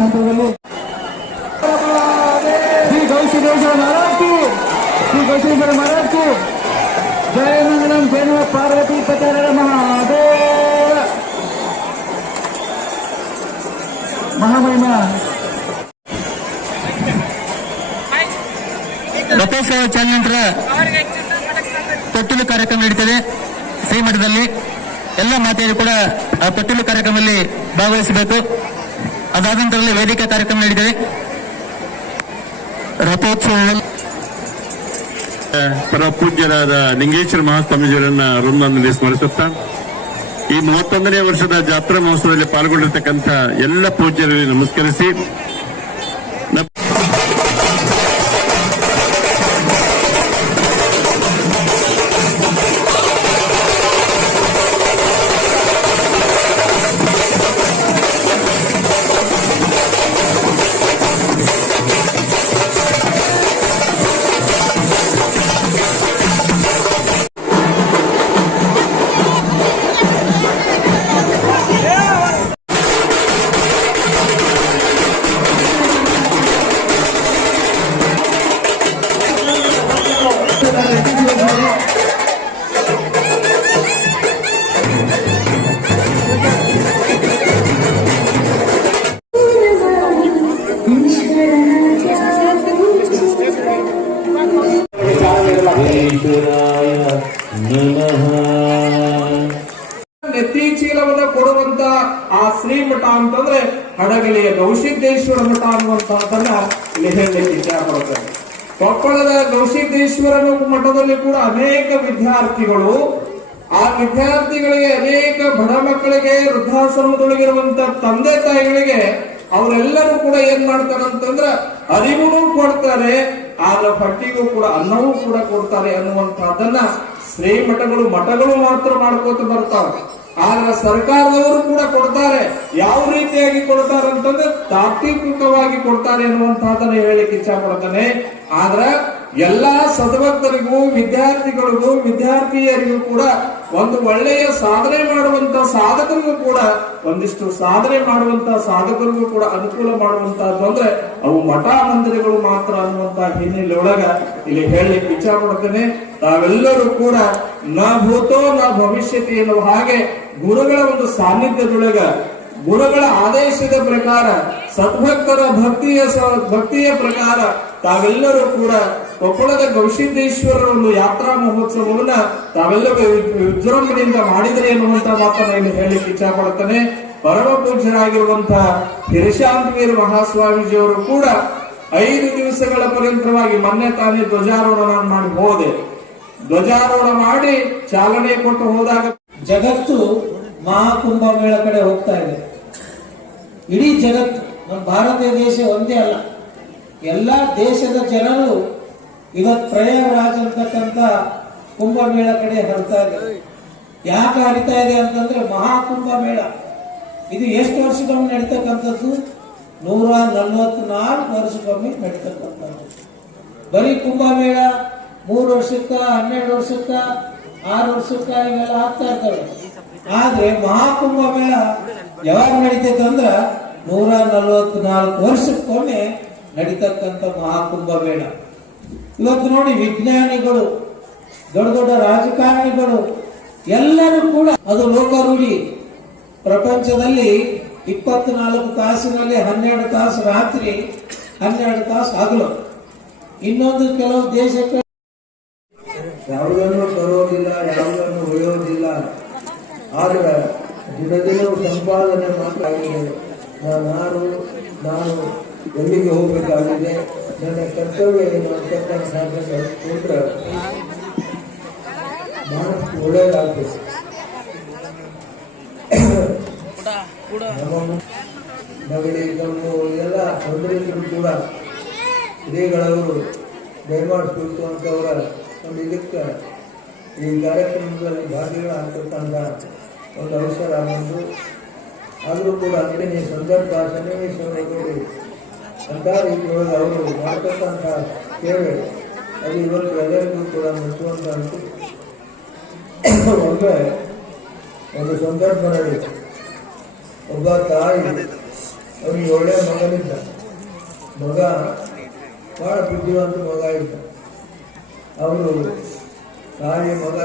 ನಂತರದಲ್ಲಿ ಶ್ರೀ ಗೌಸಿದೇಶ್ವರ ಮಹಾರಾಜ್ ಶ್ರೀ ಗೌಸಿದೇಶ್ವರ ಮಹಾರಾಜ್ ಜಯ ಮಂಗಲಂ ಜಯ ಪಾರ್ವತಿ ಪತರ ಮಹಾದೇವ ಮಹಾಮಹಿಮ ರಥೋತ್ಸವ ಚಾಲನೆ ನಂತರ ತೊಟ್ಟಿಲು ಕಾರ್ಯಕ್ರಮ ನಡೀತದೆ ಶ್ರೀಮಠದಲ್ಲಿ. ಎಲ್ಲ ಮಾತೆಯರು ಕೂಡ ಆ ತೊಟ್ಟಿಲು ಕಾರ್ಯಕ್ರಮದಲ್ಲಿ ಭಾಗವಹಿಸಬೇಕು. ಅದಾದ ನಂತರದಲ್ಲಿ ವೇದಿಕೆ ಕಾರ್ಯಕ್ರಮ ನಡೀತದೆ. ರಥೋತ್ಸವ ಪರಮ ಪೂಜ್ಯರಾದ ಲಿಂಗೇಶ್ವರ ಮಹಾಸ್ವಾಮೀಜಿಯವರನ್ನ ವೃಂದದಲ್ಲಿ ಸ್ಮರಿಸುತ್ತಾ ಈ 31ನೇ ವರ್ಷದ ಜಾತ್ರಾ ಮಹೋತ್ಸವದಲ್ಲಿ ಪಾಲ್ಗೊಂಡಿರ್ತಕ್ಕಂಥ ಎಲ್ಲ ಪೂಜ್ಯರಲ್ಲಿ ನಮಸ್ಕರಿಸಿ ನೆತ್ತಿ ಚೀಲವನ್ನ ಕೊಡುವಂತ ಆ ಶ್ರೀಮಠ ಅಂತಂದ್ರೆ ಹಡಗಲಿಯ ಗೌಸಿದ್ದೇಶ್ವರ ಮಠ ಅನ್ನುವಂತಹದನ್ನ ಇಲ್ಲಿ ಹೇಳಲಿಕ್ಕೆ ಇಷ್ಟಪಡುತ್ತೇನೆ. ಕೊಪ್ಪಳದ ಗೌಸಿದ್ದೇಶ್ವರನ ಮಠದಲ್ಲಿ ಕೂಡ ಅನೇಕ ವಿದ್ಯಾರ್ಥಿಗಳು, ಆ ವಿದ್ಯಾರ್ಥಿಗಳಿಗೆ ಅನೇಕ ಬಡ ಮಕ್ಕಳಿಗೆ ವೃದ್ಧಾಶ್ರಮದೊಳಗಿರುವಂತ ತಂದೆ ತಾಯಿಗಳಿಗೆ ಅವರೆಲ್ಲರೂ ಕೂಡ ಏನ್ ಮಾಡ್ತಾರೆ ಅಂತಂದ್ರೆ ಅರಿವು ಕೊಡ್ತಾರೆ, ಆದ್ರ ಹೊಟ್ಟಿಗೂ ಕೂಡ ಅನ್ನವೂ ಕೂಡ ಕೊಡ್ತಾರೆ ಅನ್ನುವಂತಹದನ್ನ ಶ್ರೀಮಠಗಳು ಮಠಗಳು ಮಾತ್ರ ಮಾಡ್ಕೋತ ಬರ್ತಾವೆ. ಆದ್ರೆ ಸರ್ಕಾರದವರು ಕೂಡ ಕೊಡ್ತಾರೆ. ಯಾವ ರೀತಿಯಾಗಿ ಕೊಡ್ತಾರೆ ಅಂತಂದ್ರೆ ತಾತ್ವಿಕವಾಗಿ ಕೊಡ್ತಾರೆ ಅನ್ನುವಂತಹದನ್ನ ಹೇಳಲಿಕ್ಕೆ ಇಚ್ಛಾ ಪಡ್ತಾನೆ. ಆದ್ರ ಎಲ್ಲಾ ಸದ್ಭಕ್ತರಿಗೂ ವಿದ್ಯಾರ್ಥಿಗಳಿಗೂ ವಿದ್ಯಾರ್ಥಿಯರಿಗೂ ಕೂಡ ಒಂದು ಒಳ್ಳೆಯ ಸಾಧನೆ ಮಾಡುವಂತ ಸಾಧಕರಿಗೂ ಕೂಡ ಒಂದಿಷ್ಟು ಸಾಧನೆ ಮಾಡುವಂತ ಸಾಧಕರಿಗೂ ಕೂಡ ಅನುಕೂಲ ಮಾಡುವಂತಹದ್ದು ಅಂದ್ರೆ ಅವು ಮಠ ಮಂದಿರಗಳು ಮಾತ್ರ ಅನ್ನುವಂತ ಹಿನ್ನೆಲೆಯೊಳಗ ಇಲ್ಲಿ ಹೇಳಲಿಕ್ಕೆ ಇಚ್ಛಾ ಪಡ್ತೇನೆ. ತಾವೆಲ್ಲರೂ ಕೂಡ ನ ಭೂತೋ ನ ಭವಿಷ್ಯತಿ ಎನ್ನುವ ಹಾಗೆ ಗುರುಗಳ ಒಂದು ಸಾನ್ನಿಧ್ಯದೊಳಗ ಗುರುಗಳ ಆದೇಶದ ಪ್ರಕಾರ ಸದ್ಭಕ್ತರ ಭಕ್ತಿಯ ಪ್ರಕಾರ ತಾವೆಲ್ಲರೂ ಕೂಡ ಕೊಪ್ಪಳದ ಗವಿಸಿದ್ದೇಶ್ವರರ ಒಂದು ಯಾತ್ರಾ ಮಹೋತ್ಸವವನ್ನ ತಾವೆಲ್ಲರೂ ವಿಜೃಂಭಣೆಯಿಂದ ಮಾಡಿದರೆ ಎನ್ನುವಂತ ಮಾತನ್ನ ಇಲ್ಲಿ ಹೇಳಲಿಕ್ಕೆ ಇಚ್ಛಾ ಪಡ್ತಾನೆ. ಪರಮ ಪೂಜ್ಯರಾಗಿರುವಂತಹ ಹಿರಿಶಾಂತವೀರ ಮಹಾಸ್ವಾಮೀಜಿಯವರು ಕೂಡ 5 ದಿವಸಗಳ ಪರ್ಯಂತರವಾಗಿ ಮೊನ್ನೆ ತಾನೇ ಧ್ವಜಾರೋಹಣ ಮಾಡಿ ಹೋದೆ. ಧ್ವಜಾರೋಹಣ ಮಾಡಿ ಚಾಲನೆ ಕೊಟ್ಟು ಹೋದಾಗ ಜಗತ್ತು ಮಹಾಕುಂಭ ಮೇಳ ಕಡೆ ಹೋಗ್ತಾ ಇದೆ. ಇಡೀ ಜಗತ್ತು, ನಮ್ಮ ಭಾರತ ದೇಶ ಒಂದೇ ಅಲ್ಲ, ಎಲ್ಲಾ ದೇಶದ ಜನರು ಇವತ್ತು ಪ್ರಯಾಗರಾಜ್ ಅಂತಕ್ಕಂಥ ಕುಂಭಮೇಳ ಕಡೆ ಹರಿತಾ ಇದೆ. ಯಾಕೆ ಹರಿತಾ ಇದೆ ಅಂತಂದ್ರೆ ಮಹಾಕುಂಭ ಮೇಳ ಇದು ಎಷ್ಟು ವರ್ಷಕ್ಕೊಮ್ಮೆ ನಡೀತಕ್ಕಂಥದ್ದು? 144 ವರ್ಷಕ್ಕೊಮ್ಮೆ ನಡೀತಕ್ಕಂಥದ್ದು. ಬರೀ ಕುಂಭಮೇಳ 3 ವರ್ಷಕ್ಕ 12 ವರ್ಷಕ್ಕ 6 ವರ್ಷಕ್ಕ ಇವೆಲ್ಲ ಆಗ್ತಾ ಇರ್ತವೆ. ಆದ್ರೆ ಮಹಾಕುಂಭ ಮೇಳ ಯಾವಾಗ ನಡೀತೈತೆ ಅಂದ್ರ 144 ವರ್ಷಕ್ಕೊಮ್ಮೆ ನಡೀತಕ್ಕಂಥ ಮಹಾಕುಂಭ ಮೇಳ. ಇವತ್ತು ನೋಡಿ, ವಿಜ್ಞಾನಿಗಳು, ದೊಡ್ಡ ದೊಡ್ಡ ರಾಜಕಾರಣಿಗಳು ಎಲ್ಲರೂ ಕೂಡ ಅದು ಲೋಕಾರೂಢಿ. ಪ್ರಪಂಚದಲ್ಲಿ 24 ತಾಸಿನಲ್ಲಿ 12 ತಾಸು ರಾತ್ರಿ, 12 ತಾಸು ಹಗಲು. ಇನ್ನೊಂದು ಕೆಲವು ದೇಶಕ್ಕೆ ಯಾವುದನ್ನು ತರೋದಿಲ್ಲ, ಯಾವುದನ್ನು ಒಯ್ಯೋದಿಲ್ಲ. ಆದ್ರೆ ದಿನದಿನವೂ ಸಂಪಾದನೆ ಮಾತ್ರ ಆಗಿದೆ. ನಾನು ಎಲ್ಲಿಗೆ ಹೋಗಬೇಕಾಗಿದೆ, ನನ್ನ ಕರ್ತವ್ಯ ಏನು ಅಂತಕ್ಕಂಥದ್ದನ್ನು ಕೊಟ್ರೆ ಬಹಳಷ್ಟು ಒಳ್ಳೆಯದಾಗ್ತದೆ. ನಮ್ಮ ನಗಡಿ ಕಮ್ಮು ಎಲ್ಲ ತೊಂದರೆ ಇದ್ರು ಕೂಡ ಶ್ರೀಗಳವರು ದಯಮಾಡಿಸ್ಬೇಕು ಅಂತವರ ಒಂದು ಇದಕ್ಕೆ ಈ ಕಾರ್ಯಕ್ರಮದಲ್ಲಿ ಭಾಗಿಗಳಾಗ್ತಕ್ಕಂಥ ಒಂದು ಅವಸರ ಬಂದು, ಆದರೂ ಕೂಡ ಅಂದಿನ ಸಂದರ್ಭ ಸನ್ನಿವೇಶವನ್ನು ನೋಡಿ ಅಂತ ರೀತಿಯೊಳಗೆ ಅವರು ಮಾಡ್ತಕ್ಕಂಥ ಸೇವೆ ಅದು ಇವತ್ತು ಎಲ್ಲರಿಗೂ ಕೂಡ ಮೆಚ್ಚುವಂತ ಅಂತು. ಒಮ್ಮೆ ಒಂದು ಸಂದರ್ಭ ನಡೀತು. ಒಬ್ಬ ತಾಯಿ ಅವನಿಗೆ ಒಳ್ಳೆ ಮಗನಿದ್ದ. ಮಗ ಬಹಳ ಬುದ್ಧಿವಂತ ಮಗ ಇದ್ದ. ಅವರು ತಾಯಿ ಮಗ